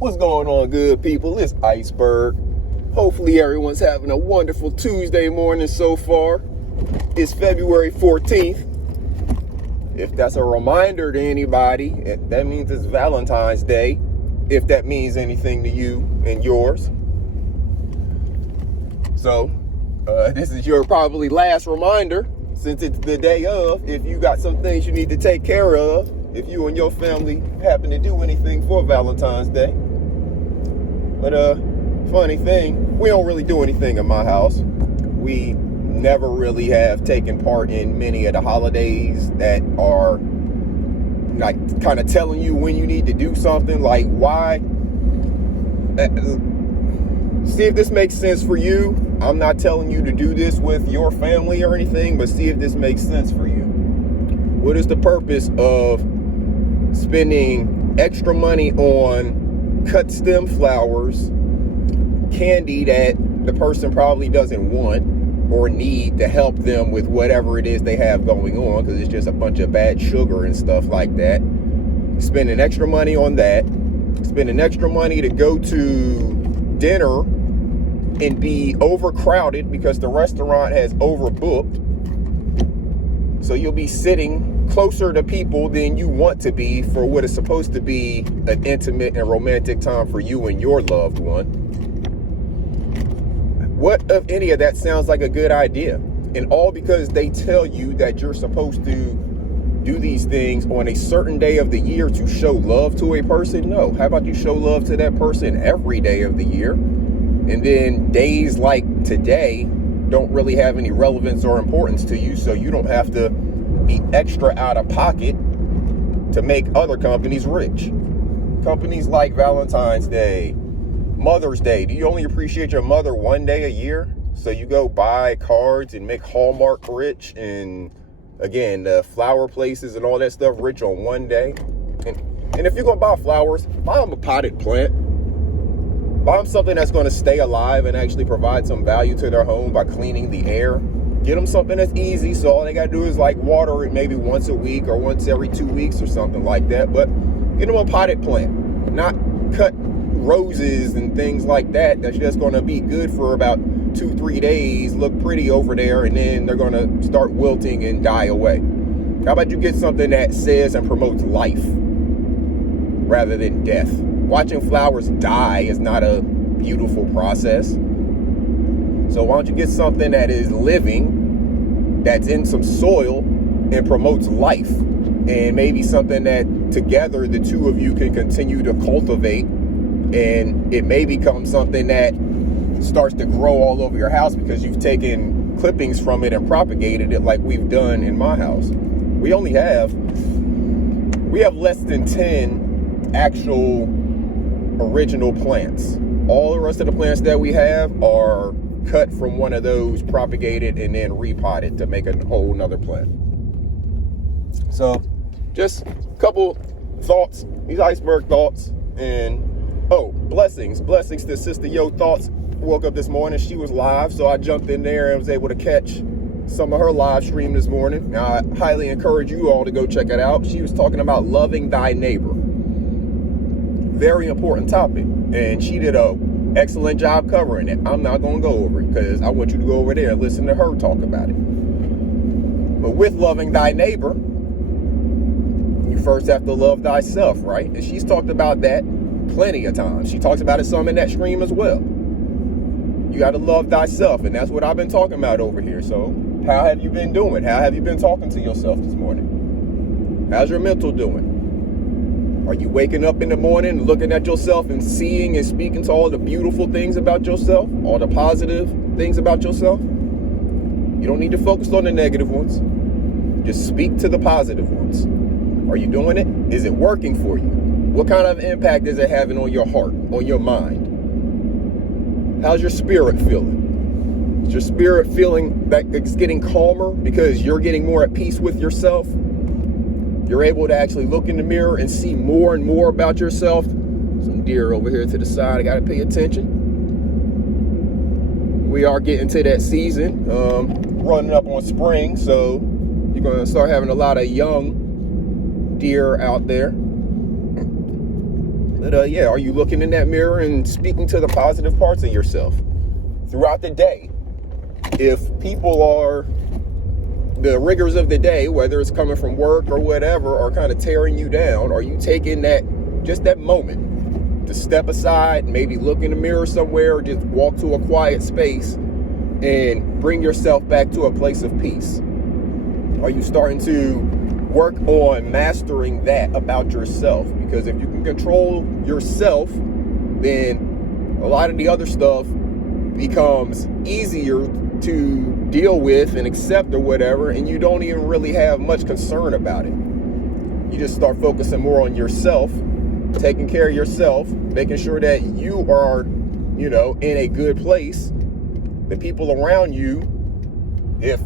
What's going on, good people? It's Iceberg. Hopefully everyone's having a wonderful Tuesday morning so far. It's February 14th. If that's a reminder to anybody, that means it's Valentine's Day, if that means anything to you and yours. So, this is your probably last reminder, since it's the day of, if you got some things you need to take care of, if you and your family happen to do anything for Valentine's Day. But funny thing, we don't really do anything in my house. We never really have taken part in many of the holidays that are like kind of telling you when you need to do something. Like, why? See if this makes sense for you. I'm not telling you to do this with your family or anything, but see if this makes sense for you. What is the purpose of spending extra money on cut stem flowers, candy that the person probably doesn't want or need to help them with whatever it is they have going on, because it's just a bunch of bad sugar and stuff like that? Spending extra money on that, spending extra money to go to dinner and be overcrowded because the restaurant has overbooked. So you'll be sitting closer to people than you want to be for what is supposed to be an intimate and romantic time for you and your loved one. What if any of that sounds like a good idea? And all because they tell you that you're supposed to do these things on a certain day of the year to show love to a person? No. How about you show love to that person every day of the year? And then days like today don't really have any relevance or importance to you, so you don't have to be extra out of pocket to make other companies rich. Companies like Valentine's Day, Mother's Day. Do you only appreciate your mother one day a year? So you go buy cards and make Hallmark rich, and again, the flower places and all that stuff rich on one day. And if you're gonna buy flowers, buy them a potted plant. Buy them something that's going to stay alive and actually provide some value to their home by cleaning the air. Get them something that's easy, so all they got to do is like water it maybe once a week or once every 2 weeks or something like that. But get them a potted plant, not cut roses and things like that. That's just going to be good for about 2-3 days, look pretty over there, and then they're going to start wilting and die away. How about you get something that says and promotes life rather than death? Watching flowers die is not a beautiful process. So why don't you get something that is living, that's in some soil and promotes life, and maybe something that together the two of you can continue to cultivate, and it may become something that starts to grow all over your house because you've taken clippings from it and propagated it like we've done in my house. We have less than 10 actual original plants. All the rest of the plants that we have are cut from one of those, propagated, and then repotted to make a whole nother plant. So just a couple thoughts, these iceberg thoughts. And blessings to Sister Yo Thoughts. Woke up this morning, she was live, so I jumped in there and was able to catch some of her live stream this morning. Now, I highly encourage you all to go check it out. She was talking about loving thy neighbor. Very important topic, and she did an excellent job covering it. I'm not going to go over it because I want you to go over there and listen to her talk about it. But with loving thy neighbor, you first have to love thyself, right? And she's talked about that plenty of times. She talks about it some in that stream as well. You got to love thyself, and that's what I've been talking about over here. So how have you been doing? How have you been talking to yourself this morning? How's your mental doing? Are you waking up in the morning, looking at yourself and seeing and speaking to all the beautiful things about yourself, all the positive things about yourself? You don't need to focus on the negative ones. Just speak to the positive ones. Are you doing it? Is it working for you? What kind of impact is it having on your heart, on your mind? How's your spirit feeling? Is your spirit feeling that it's getting calmer because you're getting more at peace with yourself? You're able to actually look in the mirror and see more and more about yourself. Some deer over here to the side. I got to pay attention. We are getting to that season, running up on spring. So you're going to start having a lot of young deer out there. But yeah, are you looking in that mirror and speaking to the positive parts of yourself throughout the day? If people are, the rigors of the day, whether it's coming from work or whatever, are kind of tearing you down, are you taking that moment to step aside, maybe look in the mirror somewhere, or just walk to a quiet space and bring yourself back to a place of peace? Are you starting to work on mastering that about yourself? Because if you can control yourself, then a lot of the other stuff becomes easier to deal with and accept or whatever, and you don't even really have much concern about it. You just start focusing more on yourself, taking care of yourself, making sure that you are, in a good place. The people around you, if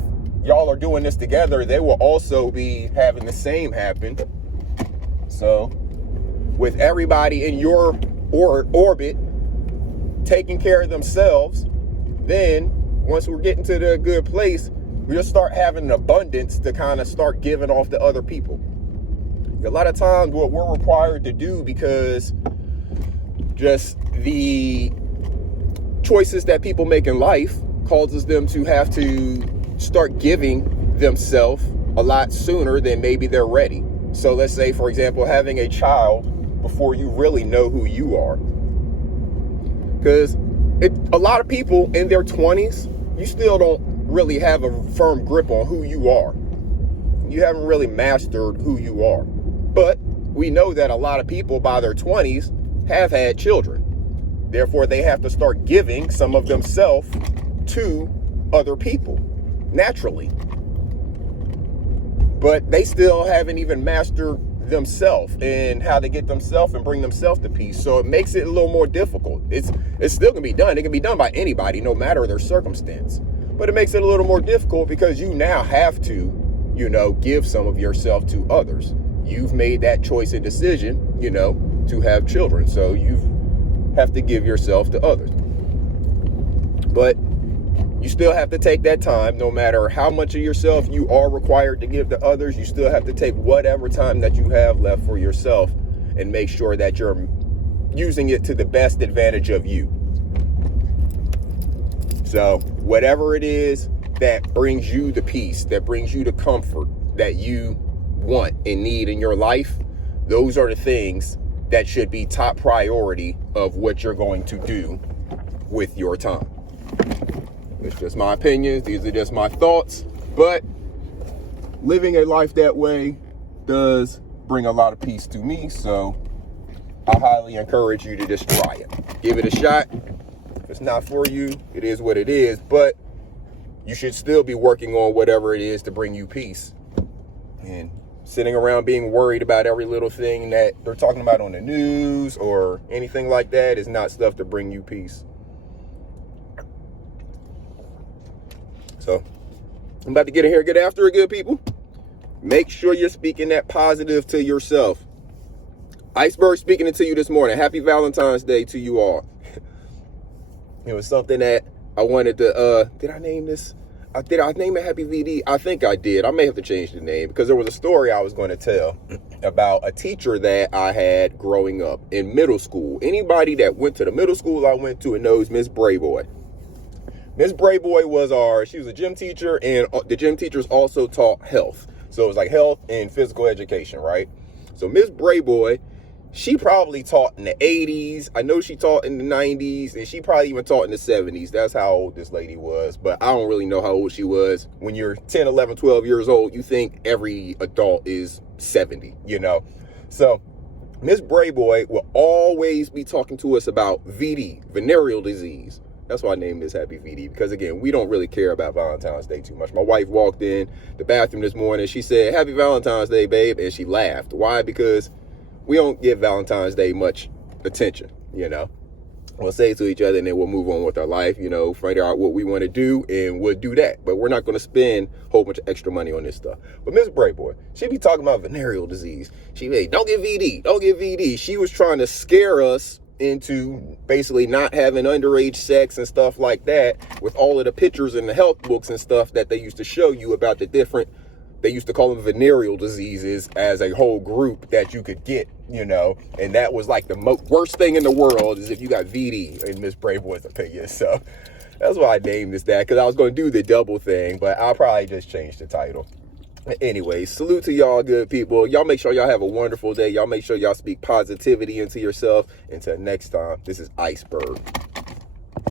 y'all are doing this together, they will also be having the same happen. So with everybody in your orbit taking care of themselves, then once we're getting to the good place, we'll start having an abundance to kind of start giving off to other people. A lot of times what we're required to do, because just the choices that people make in life causes them to have to start giving themselves a lot sooner than maybe they're ready. So let's say, for example, having a child before you really know who you are. Because a lot of people in their 20s, you still don't really have a firm grip on who you are. You haven't really mastered who you are. But we know that a lot of people by their 20s have had children. Therefore, they have to start giving some of themselves to other people naturally. But they still haven't even mastered themselves and how to get themselves and bring themselves to peace. So it makes it a little more difficult. It's still gonna be done. It can be done by anybody, no matter their circumstance. But it makes it a little more difficult because you now have to, give some of yourself to others. You've made that choice and decision, to have children. So you have to give yourself to others. But you still have to take that time, no matter how much of yourself you are required to give to others. You still have to take whatever time that you have left for yourself and make sure that you're using it to the best advantage of you. So whatever it is that brings you the peace, that brings you the comfort that you want and need in your life, those are the things that should be top priority of what you're going to do with your time. It's just my opinions. These are just my thoughts. But living a life that way does bring a lot of peace to me. So I highly encourage you to just try it. Give it a shot. If it's not for you, it is what it is. But you should still be working on whatever it is to bring you peace. And sitting around being worried about every little thing that they're talking about on the news or anything like that is not stuff to bring you peace. So I'm about to get in here, get after it, good people. Make sure you're speaking that positive to yourself. Iceberg speaking it to you this morning. Happy Valentine's Day to you all. It was something that I wanted to, did I name this? Did I name it Happy VD? I think I did. I may have to change the name because there was a story I was going to tell about a teacher that I had growing up in middle school. Anybody that went to the middle school I went to and knows Miss Brayboy. Miss Brayboy she was a gym teacher, and the gym teachers also taught health. So it was like health and physical education, right? So Miss Brayboy, she probably taught in the 80s. I know she taught in the 90s, and she probably even taught in the 70s. That's how old this lady was, but I don't really know how old she was. When you're 10, 11, 12 years old, you think every adult is 70, So Miss Brayboy will always be talking to us about VD, venereal disease. That's why I named this Happy VD, because again, we don't really care about Valentine's Day too much. My wife walked in the bathroom this morning. She said, "Happy Valentine's Day, babe." And she laughed. Why? Because we don't give Valentine's Day much attention, We'll say it to each other and then we'll move on with our life, find out what we want to do and we'll do that. But we're not going to spend a whole bunch of extra money on this stuff. But Miss Brayboy, she be talking about venereal disease. She be, don't get VD, don't get VD. She was trying to scare us into basically not having underage sex and stuff like that with all of the pictures and the health books and stuff that they used to show you about the different they used to call them venereal diseases as a whole group that you could get, you know, and that was like the worst thing in the world is if you got VD, in Miss Brayboy's opinion. So that's why I named this that, because I was going to do the double thing, but I'll probably just change the title. Anyway, salute to y'all good people. Y'all make sure y'all have a wonderful day. Y'all make sure y'all speak positivity into yourself. Until next time, this is Iceberg.